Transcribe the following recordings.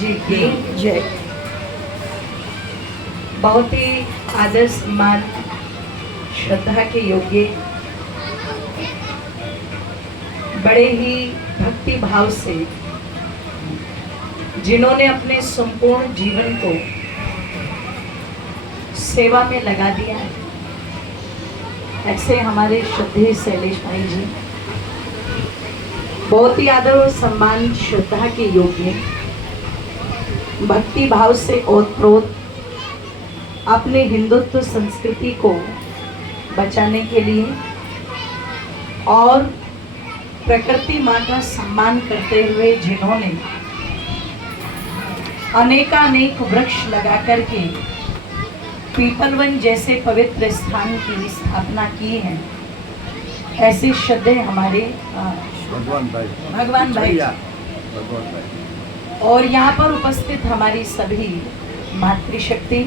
जी की जय। बहुत ही आदर सम्मान श्रद्धा के योग्य, बड़े ही भक्ति भाव से जिन्होंने अपने संपूर्ण जीवन को सेवा में लगा दिया है, ऐसे हमारे श्रद्धेय शैलेश भाई जी बहुत ही आदर और सम्मान श्रद्धा के योग्य, भक्ति भाव से ओतप्रोत अपने हिंदुत्व संस्कृति को बचाने के लिए और प्रकृति माँ का सम्मान करते हुए जिन्होंने अनेकानेक वृक्ष लगा करके पीपलवन जैसे पवित्र स्थान की स्थापना की है, ऐसे श्रद्धेय हमारे भगवान भाई और यहाँ पर उपस्थित हमारी सभी मातृशक्ति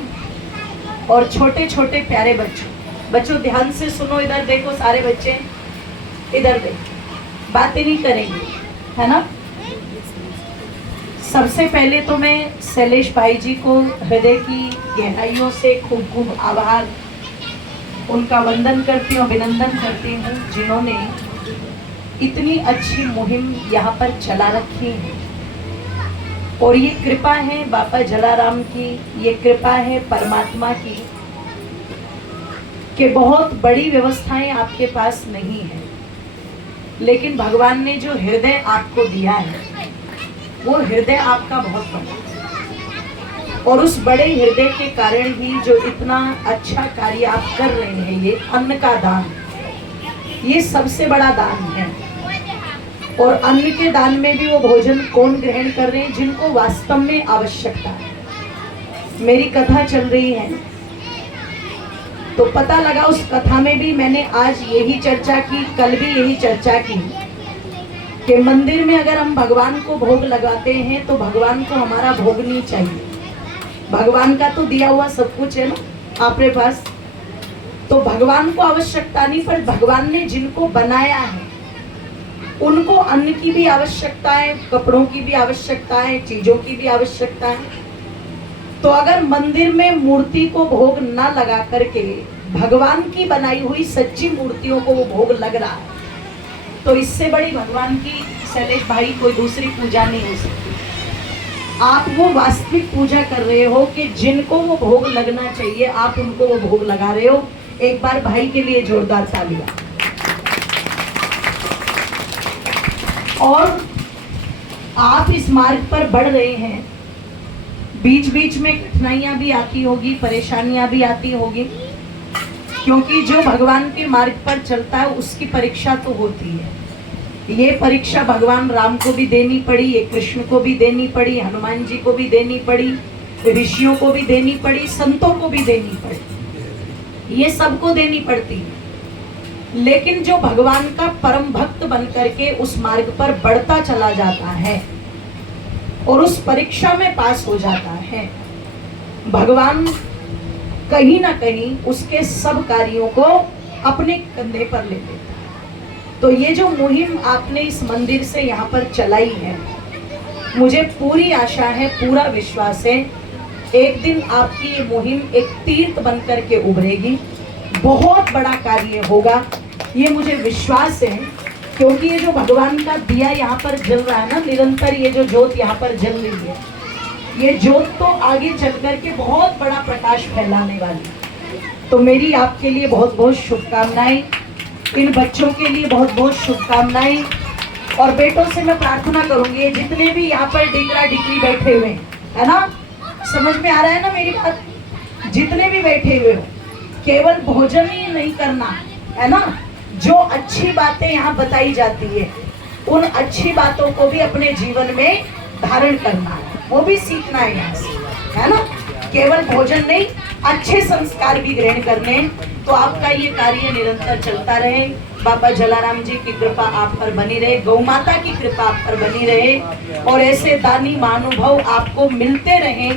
और छोटे छोटे प्यारे बच्चों ध्यान से सुनो, इधर देखो, सारे बच्चे इधर देखो, बातें नहीं करेंगे, है ना। सबसे पहले तो मैं शैलेश भाई जी को हृदय की गहराइयों से खूब खूब आभार, उनका वंदन करती हूँ, अभिनंदन करती हूँ, जिन्होंने इतनी अच्छी मुहिम यहाँ पर चला रखी है। और ये कृपा है बाबा जलाराम की, ये कृपा है परमात्मा की कि बहुत बड़ी व्यवस्थाएं आपके पास नहीं है, लेकिन भगवान ने जो हृदय आपको दिया है वो हृदय आपका बहुत बड़ा, और उस बड़े हृदय के कारण ही जो इतना अच्छा कार्य आप कर रहे हैं, ये अन्न का दान, ये सबसे बड़ा दान है। और अन्न के दान में भी वो भोजन कौन ग्रहण कर रहे हैं, जिनको वास्तव में आवश्यकता है। मेरी कथा चल रही है तो पता लगा, उस कथा में भी मैंने आज यही चर्चा की, कल भी यही चर्चा की कि मंदिर में अगर हम भगवान को भोग लगाते हैं तो भगवान को हमारा भोग नहीं चाहिए, भगवान का तो दिया हुआ सब कुछ है ना आपके पास, तो भगवान को आवश्यकता नहीं, पर भगवान ने जिनको बनाया है उनको अन्न की भी आवश्यकता है, कपड़ों की भी आवश्यकता है, चीजों की भी आवश्यकता है। तो अगर मंदिर में मूर्ति को भोग ना लगा करके भगवान की बनाई हुई सच्ची मूर्तियों को वो भोग लग रहा है, तो इससे बड़ी भगवान की शैलेश भाई कोई दूसरी पूजा नहीं हो सकती। आप वो वास्तविक पूजा कर रहे हो कि जिनको वो भोग लगना चाहिए आप उनको वो भोग लगा रहे हो। एक बार भाई के लिए जोरदार तालियां। और आप इस मार्ग पर बढ़ रहे हैं, बीच बीच में कठिनाइयां भी आती होगी, परेशानियां भी आती होगी, क्योंकि जो भगवान के मार्ग पर चलता है उसकी परीक्षा तो होती है। ये परीक्षा भगवान राम को भी देनी पड़ी, ये कृष्ण को भी देनी पड़ी, हनुमान जी को भी देनी पड़ी, ऋषियों को भी देनी पड़ी, संतों को भी देनी पड़ी, ये सबको देनी पड़ती है। लेकिन जो भगवान का परम भक्त बन करके उस मार्ग पर बढ़ता चला जाता है और उस परीक्षा में पास हो जाता है, भगवान कहीं ना कहीं उसके सब कार्यों को अपने कंधे पर ले लेता है। तो ये जो मुहिम आपने इस मंदिर से यहाँ पर चलाई है, मुझे पूरी आशा है, पूरा विश्वास है, एक दिन आपकी ये मुहिम एक तीर्थ बन करके उभरेगी, बहुत बड़ा कार्य होगा, ये मुझे विश्वास है। क्योंकि ये जो भगवान का दिया यहाँ पर जल रहा है ना, निरंतर ये जो ज्योत यहाँ पर जल रही है, ये ज्योत तो आगे चल करके बहुत बड़ा प्रकाश फैलाने वाली है। तो मेरी आपके लिए बहुत बहुत शुभकामनाएं, इन बच्चों के लिए बहुत बहुत शुभकामनाएं। और बेटों से मैं प्रार्थना करूंगी, जितने भी यहाँ पर डिकरा डिकरी बैठे हुए है ना, समझ में आ रहा है ना मेरी बात, जितने भी बैठे हुए हो, केवल भोजन ही नहीं करना है ना, जो अच्छी बातें यहाँ बताई जाती है उन अच्छी बातों को भी अपने जीवन में धारण करना है, वो भी सीखना है यहाँ से, है ना। केवल भोजन नहीं, अच्छे संस्कार भी ग्रहण करने। तो आपका ये कार्य निरंतर चलता रहे, बाबा जलाराम जी की कृपा आप पर बनी रहे, गौ माता की कृपा आप पर बनी रहे, और ऐसे दानी महानुभाव आपको मिलते रहे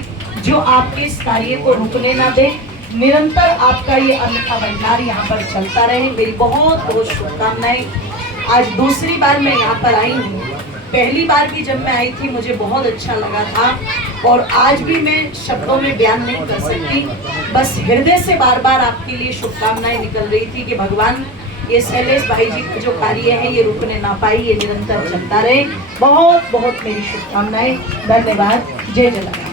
जो आपके इस कार्य को रुकने ना दे। निरंतर आपका ये अन्न का भंडार यहाँ पर चलता रहे। मेरी बहुत बहुत शुभकामनाएं। आज दूसरी बार मैं यहाँ पर आई हूँ, पहली बार भी जब मैं आई थी मुझे बहुत अच्छा लगा था, और आज भी मैं शब्दों में बयान नहीं कर सकती, बस हृदय से बार बार आपके लिए शुभकामनाएं निकल रही थी कि भगवान ये शैलेश भाई जी का जो कार्य है ये रुकने ना पाई, ये निरंतर चलता रहे। बहुत बहुत मेरी शुभकामनाएं। धन्यवाद। जय जलाराम।